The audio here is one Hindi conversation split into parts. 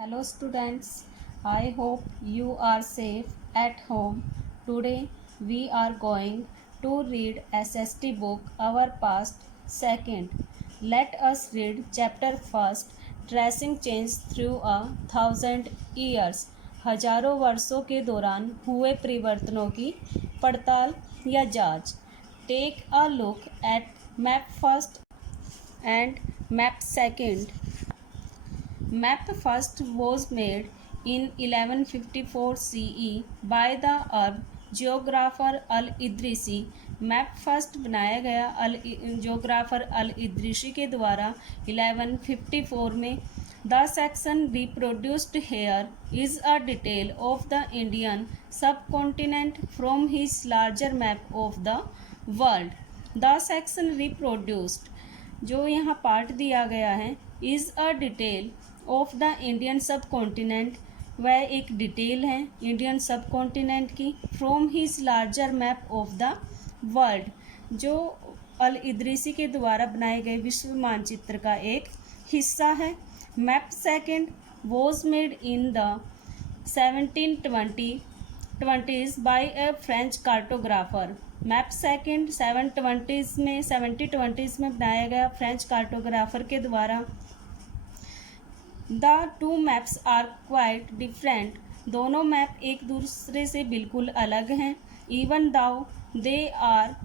Hello students, I hope you are safe at home. Today we are going to read SST book Our Past Second. Let us read chapter first, Tracing Change Through a Thousand Years. हजारों वर्षों के दौरान हुए परिवर्तनों की पड़ताल या जांच. Take a look at map first and map second. Map first was made in 1154 CE by the Arab geographer al Idrisi. Map first बनाया गया जियोग्राफर अल-इद्रिसी के द्वारा 1154 में. The section reproduced here is a detail of the Indian subcontinent from his larger map of the world. The section reproduced, जो यहाँ पार्ट दिया गया है, is a detail of the Indian subcontinent, वह एक डिटेल है इंडियन सब कॉन्टिनेंट की. From his larger map of the world, जो अल इद्रीसी के द्वारा बनाए गए विश्व मानचित्र का एक हिस्सा है. Map second was made in the 1720s by a French cartographer. Map second 1720s में बनाया गया फ्रेंच कार्टोग्राफर के द्वारा. The two maps are quite different, दोनों मैप एक दूसरे से बिल्कुल अलग हैं. Even though they are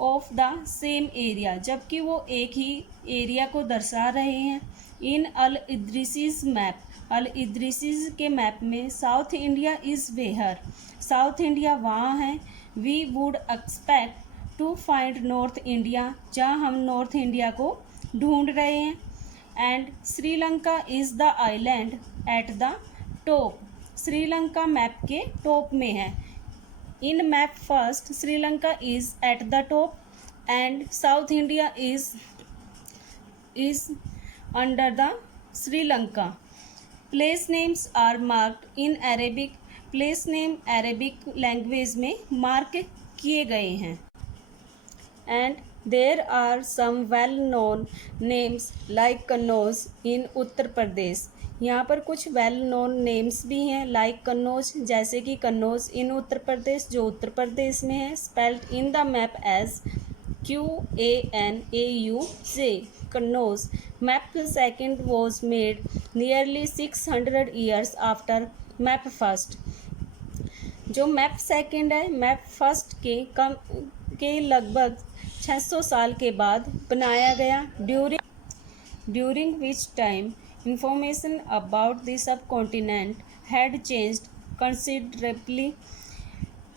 of the same area, जबकि वो एक ही एरिया को दर्शा रहे हैं. इन अल इद्रिसीज मैप, अल इद्रिसीज के मैप में south India is where, south India वहाँ है. We would expect to find north India, जहाँ हम नॉर्थ इंडिया को ढूंढ रहे हैं. And Sri Lanka is the island at the top, Sri Lanka map के टॉप में है. In map first Sri Lanka is at the top and south India is under the Sri Lanka. Place names are marked in Arabic, place name Arabic language में मार्क किए गए हैं. And there are some well known names like Kannauj in Uttar Pradesh, यहाँ पर कुछ वेल नोन नेम्स भी हैं लाइक कन्नौज, जैसे कि कन्नौज इन उत्तर प्रदेश, जो उत्तर प्रदेश में है. Spelled in the map as QANAUJ, Kannauj. Map second was made nearly 600 years after map first, जो मैप सेकेंड है मैप फर्स्ट के लगभग 600 साल के बाद बनाया गया. During which time information about the subcontinent had changed considerably,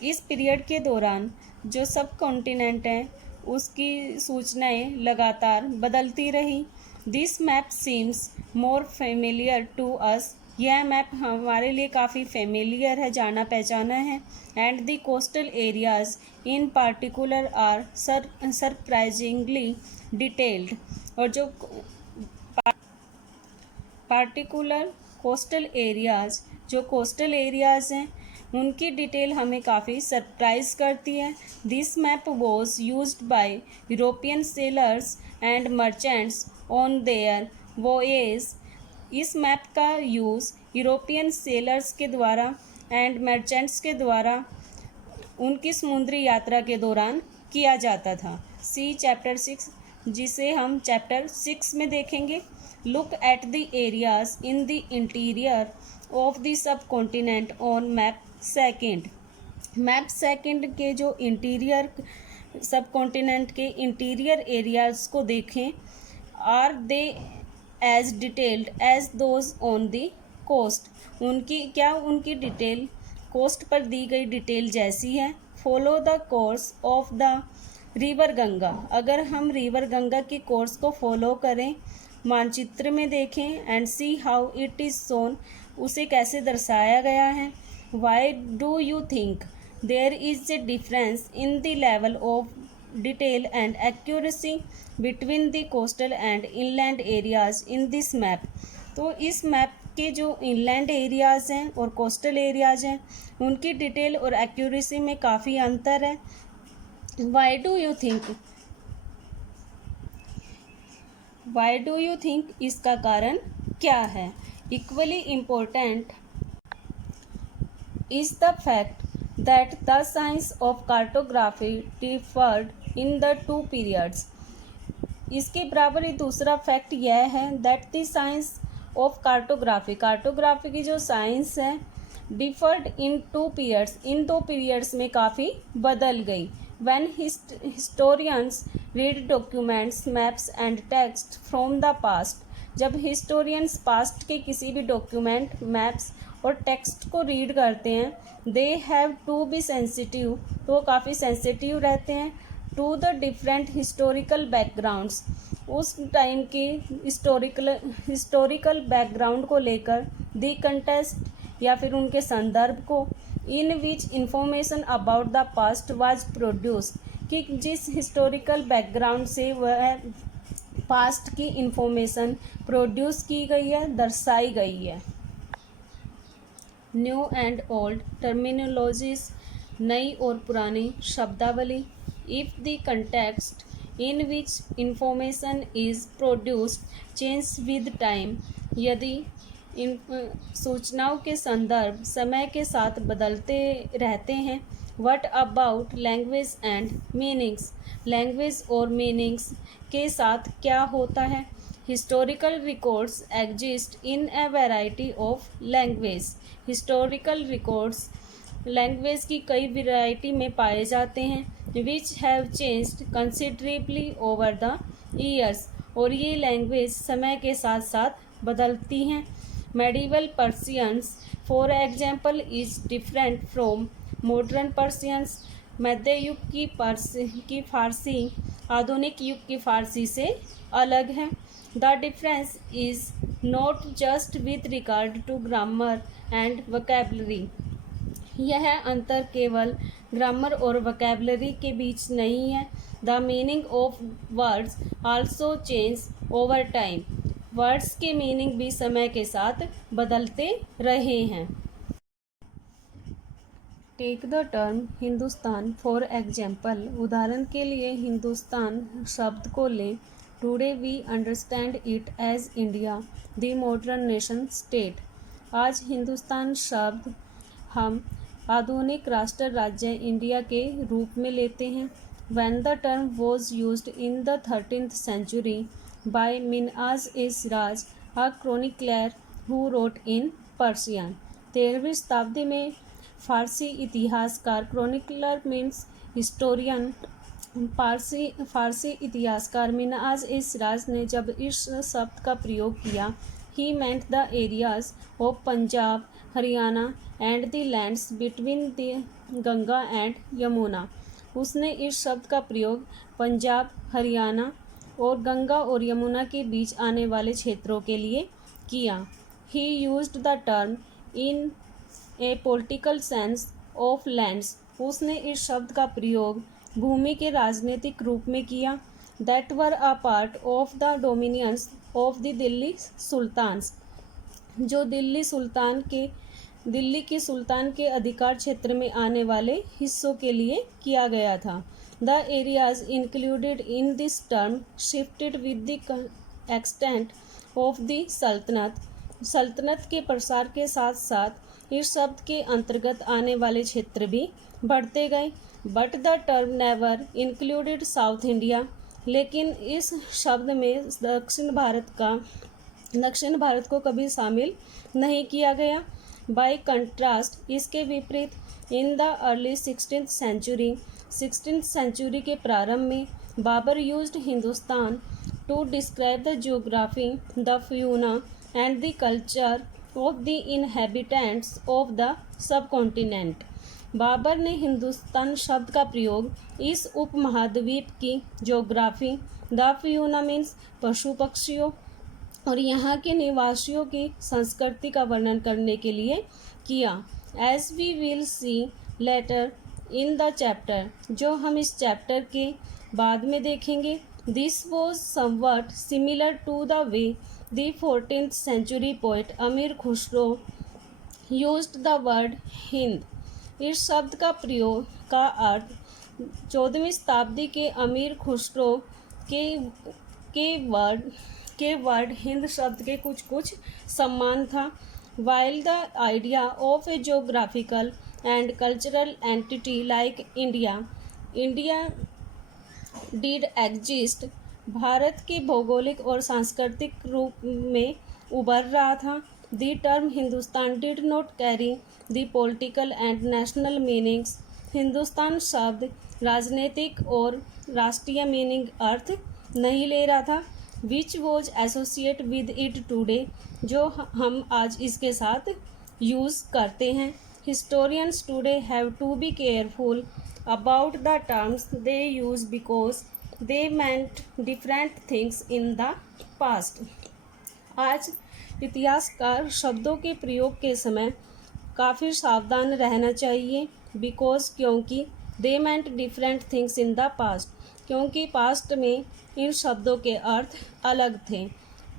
इस पीरियड के दौरान जो सब कॉन्टिनेंट हैं उसकी सूचनाएं लगातार बदलती रही. This map seems more familiar to us, यह मैप हमारे लिए काफ़ी फेमिलियर है, जाना पहचाना है. And the coastal areas in particular are surprisingly detailed, और जो पार्टिकुलर कोस्टल एरियाज, जो कोस्टल एरियाज हैं उनकी डिटेल हमें काफ़ी सरप्राइज करती है. This map was used by European sailors and merchants on their voyage, इस मैप का यूज़ यूरोपियन सेलर्स के द्वारा एंड मर्चेंट्स के द्वारा उनकी समुद्री यात्रा के दौरान किया जाता था. सी चैप्टर 6, जिसे हम चैप्टर 6 में देखेंगे. Look at the areas in the interior of the sub continent on map second. Map second के जो इंटीरियर सब कॉन्टिनेंट के इंटीरियर एरियाज को देखें. Are they as detailed as those on the coast, उनकी डिटेल कोस्ट पर दी गई डिटेल जैसी है. Follow the course of the river Ganga, अगर हम रिवर गंगा के कोर्स को फॉलो करें, मानचित्र में देखें. And see how it is shown, उसे कैसे दर्शाया गया है. Why do you think there is a difference in the level of detail and accuracy between the coastal and inland areas in this map, तो इस मैप के जो इनलैंड एरियाज़ हैं और कोस्टल एरियाज़ हैं उनकी डिटेल और एक्यूरेसी में काफ़ी अंतर है. वाई डू यू थिंक, इसका कारण क्या है. Equally important is the fact that the science of cartography differed in the two periods. इसके बराबर ही दूसरा फैक्ट यह है that the science of cartography की जो साइंस है डिफर्ड इन टू पीरियड्स, इन दो पीरियड्स में काफ़ी बदल गई. When historians read documents, maps and text from the past, जब हिस्टोरियंस पास्ट के किसी भी डॉक्यूमेंट, मैप्स और टेक्स्ट को रीड करते हैं, they have to be sensitive, तो वो काफ़ी सेंसिटिव रहते हैं to the different historical backgrounds, उस टाइम के हिस्टोरिकल बैकग्राउंड को लेकर, दी कंटेस्ट या फिर उनके संदर्भ को, in which information about the past was produce, कि जिस हिस्टोरिकल बैकग्राउंड से वह पास्ट की इंफॉर्मेशन प्रोड्यूस की गई है, दर्शाई गई है. न्यू एंड ओल्ड टर्मिनोलॉजीज, नई और पुरानी शब्दावली. If the context in which information is produced change with time, यदि इन सूचनाओं के संदर्भ समय के साथ बदलते रहते हैं. What about language and meanings, language और मीनिंग्स के साथ क्या होता है. Historical records exist in a variety of language, historical records language की कई वैरायटी में पाए जाते हैं. Which have changed considerably over the years, और ये लैंग्वेज समय के साथ साथ बदलती हैं. Medieval Persians for example is different from modern Persians, मध्य युग की फारसी आधुनिक युग की फारसी से अलग है. The difference is not just with regard to grammar and vocabulary, यह अंतर केवल ग्रामर और वोकैबलरी के बीच नहीं है. The meaning of words also change over time, words के मीनिंग भी समय के साथ बदलते रहे हैं. Take the term Hindustan for example, उदाहरण के लिए हिंदुस्तान शब्द को लें. Today we understand it as India the modern nation state, आज हिंदुस्तान शब्द हम आधुनिक राष्ट्र राज्य इंडिया के रूप में लेते हैं. When the term was used in the 13th century by Minhaj i Siraj, a chronicler who wrote in Persian, 13वीं शताब्दी में फारसी इतिहासकार, क्रॉनिकलर मीन्स हिस्टोरियन, फारसी इतिहासकार मिनहाज ए सिराज ने जब इस शब्द का प्रयोग किया, he meant the areas of Punjab, Haryana and the lands between the Ganga and Yamuna, उसने इस शब्द का प्रयोग पंजाब, हरियाणा और गंगा और यमुना के बीच आने वाले क्षेत्रों के लिए किया. ही used the term in A political sense of lands, उसने इस शब्द का प्रयोग भूमि के राजनीतिक रूप में किया. That were a part of the dominions of the Delhi sultans, जो दिल्ली के सुल्तान के अधिकार क्षेत्र में आने वाले हिस्सों के लिए किया गया था. The areas included in this term shifted with the extent of the सल्तनत, सल्तनत के प्रसार के साथ साथ इस शब्द के अंतर्गत आने वाले क्षेत्र भी बढ़ते गए. But the term never included south India, लेकिन इस शब्द में दक्षिण भारत को कभी शामिल नहीं किया गया. बाय कंट्रास्ट, इसके विपरीत, in the early 16th century के प्रारंभ में Babur used Hindustan to describe the geography, the fauna and the culture of the inhabitants of the subcontinent. Babur ने हिंदुस्तान शब्द का प्रयोग इस उपमहाद्वीप की ज्योग्राफी, द फ्यूना मीन्स पशु पक्षियों, और यहाँ के निवासियों की संस्कृति का वर्णन करने के लिए किया. As we will see later in the chapter, जो हम इस चैप्टर के बाद में देखेंगे. This was somewhat similar to the way the 14th century poet Amir Khusrau used the word Hind. इस शब्द का प्रयोग का अर्थ 14वीं शताब्दी के अमीर खुसरो के वर्ड के वर्ड हिंद शब्द के कुछ कुछ समान था। While the idea of A geographical and cultural entity like India did exist, Bharat के भौगोलिक और सांस्कृतिक रूप में उभर रहा था। The term Hindustan did not carry the political and national meanings, Hindustan शब्द राजनीतिक और राष्ट्रीय मीनिंग अर्थ नहीं ले रहा था। Which was associate with it today, जो हम आज इसके साथ यूज़ करते हैं। Historians today have to be careful about the terms they use because they meant different things in the past. आज इतिहासकार शब्दों के प्रयोग के समय काफ़ी सावधान रहना चाहिए। बिकॉज क्योंकि they meant different things in the past, क्योंकि पास्ट में इन शब्दों के अर्थ अलग थे।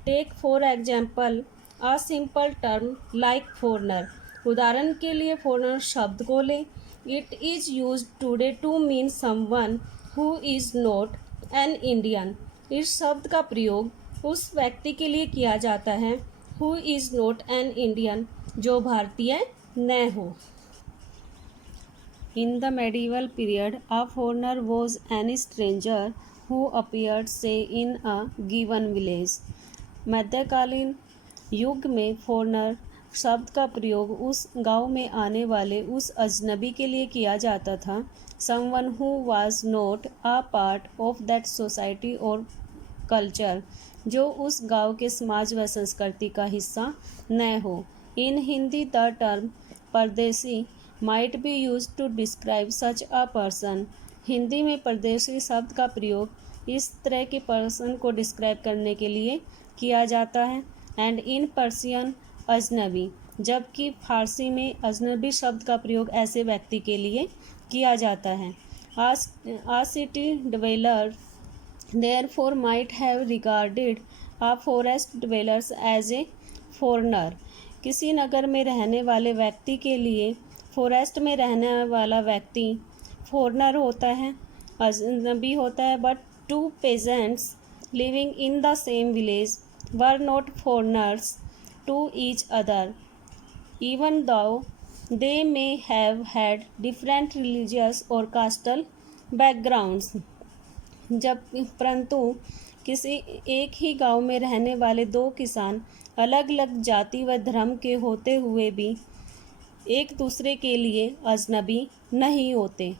Take for example a simple term like foreigner, उदाहरण के लिए फॉरनर शब्द को लें। It is used today to mean someone who is not an Indian. इस शब्द का प्रयोग उस व्यक्ति के लिए किया जाता है who is not an Indian, जो भारतीय न हो। In the medieval period, a foreigner was any stranger who appeared, say, in a given village. मध्यकालीन युग में फोरनर शब्द का प्रयोग उस गांव में आने वाले उस अजनबी के लिए किया जाता था। Someone who was not a part of that society और कल्चर, जो उस गांव के समाज व संस्कृति का हिस्सा न हो। In Hindi the term pardesi might be used to describe such a person, Hindi में परदेसी शब्द का प्रयोग इस तरह के पर्सन को डिस्क्राइब करने के लिए किया जाता है। एंड इन पर्सियन अजनबी, जबकि फारसी में अजनबी शब्द का प्रयोग ऐसे व्यक्ति के लिए किया जाता है। A city dweller therefore might have regarded a forest dwellers as a foreigner, किसी नगर में रहने वाले व्यक्ति के लिए फॉरेस्ट में रहने वाला व्यक्ति फॉरनर होता है, अजनबी होता है। But two peasants living in the same village were not foreigners to each other, even though they may have had different religious or caste backgrounds. जब परंतु किसी एक ही गांव में रहने वाले दो किसान अलग अलग जाति व धर्म के होते हुए भी एक दूसरे के लिए अजनबी नहीं होते।